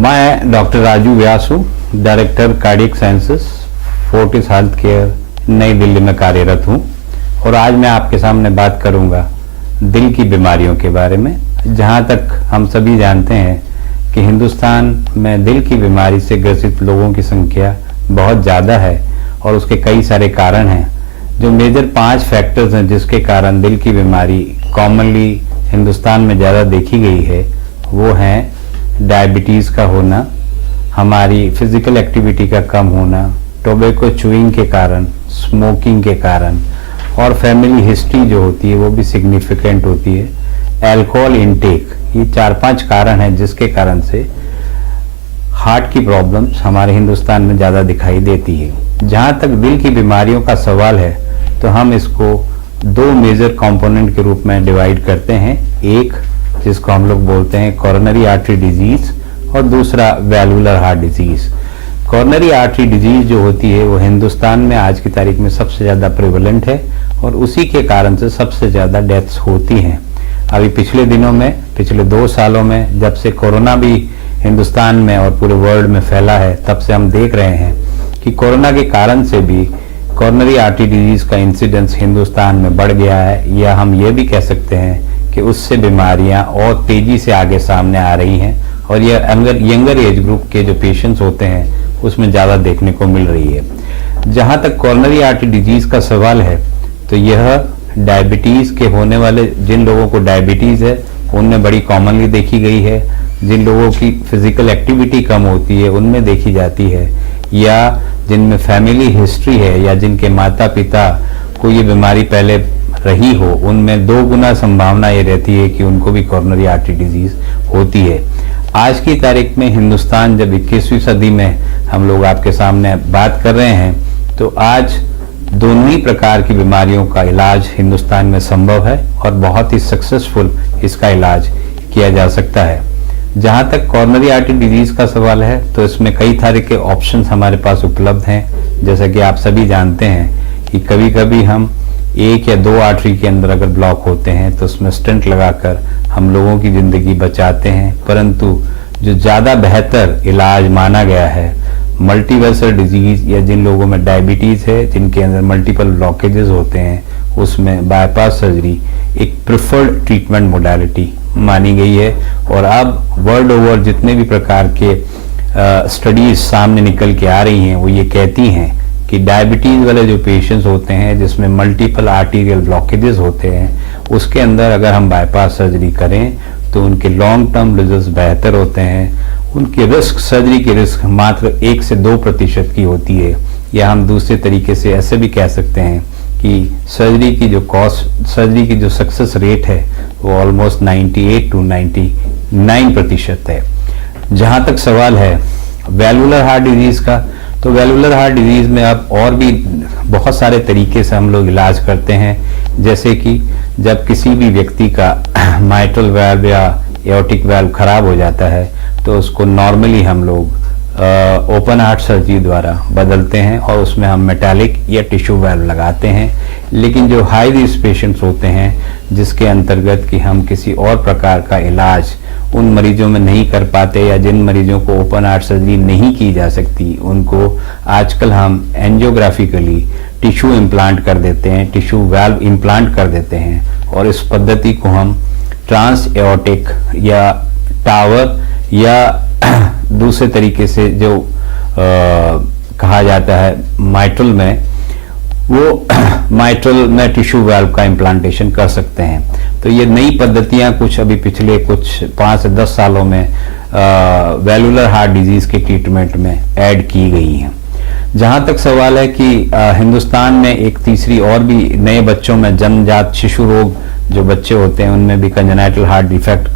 मैं डॉक्टर राजू व्यास हूँ, director cardiac sciences, Fortis health care, नई दिल्ली में कार्यरत हूँ। और आज मैं आपके सामने बात करूँगा दिल की बीमारियों के बारे में। जहाँ तक हम सभी जानते हैं कि हिंदुस्तान में दिल की बीमारी से ग्रसित लोगों की संख्या बहुत ज़्यादा है और उसके कई सारे कारण हैं। जो मेजर 5 फैक्टर्स हैं जिसके कारण दिल की बीमारी कॉमनली हिंदुस्तान में ज़्यादा देखी गई है, वो हैं डायबिटीज़ का होना, हमारी फिजिकल एक्टिविटी का कम होना, टोबैको च्यूइंग के कारण, स्मोकिंग के कारण, और फैमिली हिस्ट्री जो होती है वो भी सिग्निफिकेंट होती है, अल्कोहल इनटेक। ये 4-5 कारण हैं जिसके कारण से हार्ट की प्रॉब्लम्स हमारे हिंदुस्तान में ज़्यादा दिखाई देती है। जहाँ तक दिल की बीमारियों का सवाल है तो हम इसको 2 मेजर कंपोनेंट के रूप में डिवाइड करते हैं। एक जिसको हम लोग बोलते हैं कोरोनरी आर्टरी डिजीज और दूसरा valvular heart disease. Coronary artery disease जो होती है वो हिंदुस्तान में आज की तारीख में सबसे ज़्यादा प्रेवलेंट है और उसी के कारण से सबसे ज़्यादा डेथ्स होती हैं। अभी पिछले दिनों में, पिछले 2 सालों में जब से कोरोना भी हिंदुस्तान में और पूरे वर्ल्ड में फैला है, तब से हम देख रहे हैं कि कोरोना के कारण से भी कोरोनरी आर्टरी डिजीज का इंसिडेंस हिंदुस्तान में बढ़ गया है, या हम ये भी कह सकते हैं कि उससे बीमारियां और तेजी से आगे सामने आ रही हैं और ये यंगर एज ग्रुप के जो पेशेंट्स होते हैं उसमें ज़्यादा देखने को मिल रही है। जहाँ तक कोरोनरी आर्टरी डिजीज का सवाल है तो यह डायबिटीज़ के होने वाले, जिन लोगों को डायबिटीज़ है उनमें बड़ी कॉमनली देखी गई है, जिन लोगों की फिजिकल एक्टिविटी कम होती है उनमें देखी जाती है, या जिनमें फैमिली हिस्ट्री है या जिनके माता पिता को ये बीमारी पहले रही हो, उनमें 2 गुना संभावना ये रहती है कि उनको भी कोरोनरी आर्टरी डिजीज होती है। आज की तारीख में हिंदुस्तान जब 21वीं सदी में हम लोग आपके सामने बात कर रहे हैं तो आज दोनों ही प्रकार की बीमारियों का इलाज हिंदुस्तान में संभव है और बहुत ही सक्सेसफुल इसका इलाज किया जा सकता है। जहाँ तक कोरोनरी आर्टरी डिजीज का सवाल है तो इसमें कई तरह के ऑप्शंस हमारे पास उपलब्ध हैं। जैसा कि आप सभी जानते हैं कि कभी कभी हम 1 या 2 आर्टरी के अंदर अगर ब्लॉक होते हैं तो उसमें स्टेंट लगाकर हम लोगों की ज़िंदगी बचाते हैं, परंतु जो ज़्यादा बेहतर इलाज माना गया है मल्टीवेसल डिजीज या जिन लोगों में डायबिटीज़ है, जिनके अंदर मल्टीपल ब्लॉकेजेस होते हैं, उसमें बाईपास सर्जरी एक प्रिफर्ड ट्रीटमेंट मोडालिटी मानी गई है। और अब वर्ल्ड ओवर जितने भी प्रकार के स्टडीज सामने निकल के आ रही हैं वो ये कहती हैं कि डायबिटीज़ वाले जो पेशेंट्स होते हैं जिसमें मल्टीपल आर्टीरियल ब्लॉकेजेस होते हैं, उसके अंदर अगर हम बाईपास सर्जरी करें तो उनके लॉन्ग टर्म रिजल्ट्स बेहतर होते हैं। उनके रिस्क, सर्जरी की रिस्क मात्र 1 से 2% की होती है, या हम दूसरे तरीके से ऐसे भी कह सकते हैं कि सर्जरी की जो कॉस्ट, सर्जरी की जो सक्सेस रेट है वो ऑलमोस्ट 98 to 99% है। जहाँ तक सवाल है वैल्वुलर हार्ट डिजीज़ का, तो वैल्वुलर हार्ट डिजीज़ में अब और भी बहुत सारे तरीके से हम लोग इलाज करते हैं। जैसे कि जब किसी भी व्यक्ति का माइट्रल वाल्व या एओर्टिक वाल्व खराब हो जाता है तो उसको नॉर्मली हम लोग ओपन हार्ट सर्जरी द्वारा बदलते हैं और उसमें हम मेटालिक या टिश्यू वाल्व लगाते हैं। लेकिन जो हाई रिस्क पेशेंट्स होते हैं जिसके अंतर्गत कि हम किसी और प्रकार का इलाज उन मरीजों में नहीं कर पाते, या जिन मरीजों को ओपन हार्ट सर्जरी नहीं की जा सकती, उनको आजकल हम एंजियोग्राफिकली टिश्यू इम्प्लांट कर देते हैं, टिश्यू वाल्व इम्प्लांट कर देते हैं, और इस पद्धति को हम ट्रांस एओर्टिक या टावर या दूसरे तरीके से जो कहा जाता है माइट्रल में, वो माइट्रल में टिश्यू वाल्व का इम्प्लांटेशन कर सकते हैं। तो ये नई पद्धतियां कुछ अभी पिछले कुछ 5 से 10 सालों में वैल्वुलर हार्ट डिजीज के ट्रीटमेंट में ऐड की गई हैं। जहाँ तक सवाल है कि हिंदुस्तान में एक तीसरी और भी नए बच्चों में जन्मजात शिशु रोग जो बच्चे होते हैं उनमें भी कंजेनाइटल हार्ट डिफेक्ट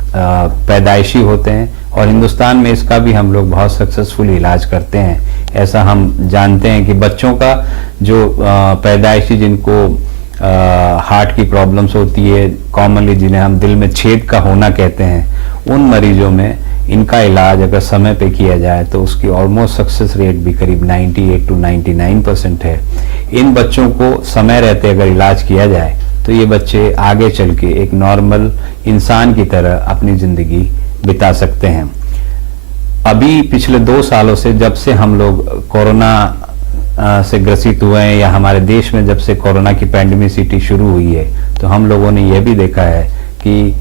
पैदाइशी होते हैं, और हिंदुस्तान में इसका भी हम लोग बहुत सक्सेसफुल इलाज करते हैं। ऐसा हम जानते हैं कि बच्चों का जो पैदाइशी जिनको हार्ट की प्रॉब्लम्स होती है, कॉमनली जिन्हें हम दिल में छेद का होना कहते हैं, उन मरीजों में इनका इलाज अगर समय पे किया जाए तो उसकी ऑलमोस्ट सक्सेस रेट भी करीब 98 to 99% है। इन बच्चों को समय रहते अगर इलाज किया जाए तो ये बच्चे आगे चल के एक नॉर्मल इंसान की तरह अपनी ज़िंदगी बिता सकते हैं। अभी पिछले 2 सालों से जब से हम लोग कोरोना से ग्रसित हुए हैं या हमारे देश में जब से कोरोना की पैंडेमिसिटी शुरू हुई है, तो हम लोगों ने यह भी देखा है कि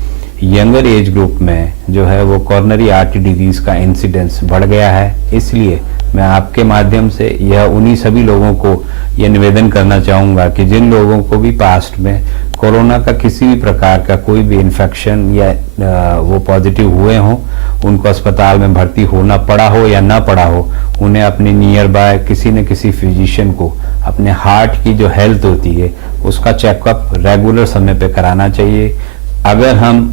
यंगर एज ग्रुप में जो है वो कॉर्नरी आर्टरी डिजीज का इंसिडेंस बढ़ गया है। इसलिए मैं आपके माध्यम से यह उन्हीं सभी लोगों को यह निवेदन करना चाहूँगा कि जिन लोगों को भी पास्ट में कोरोना का किसी भी प्रकार का कोई भी इन्फेक्शन या वो पॉजिटिव हुए हों, उनको अस्पताल में भर्ती होना पड़ा हो या ना पड़ा हो, उन्हें अपने नियर बाय किसी न किसी फिजिशियन को अपने हार्ट की जो हेल्थ होती है उसका चेकअप रेगुलर समय पे कराना चाहिए। अगर हम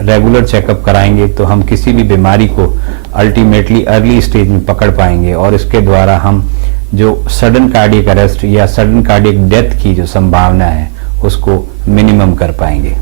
रेगुलर चेकअप कराएंगे तो हम किसी भी बीमारी को अल्टीमेटली अर्ली स्टेज में पकड़ पाएंगे और इसके द्वारा हम जो सडन कार्डियक अरेस्ट या सडन कार्डियक डेथ की जो संभावना है उसको मिनिमम कर पाएंगे।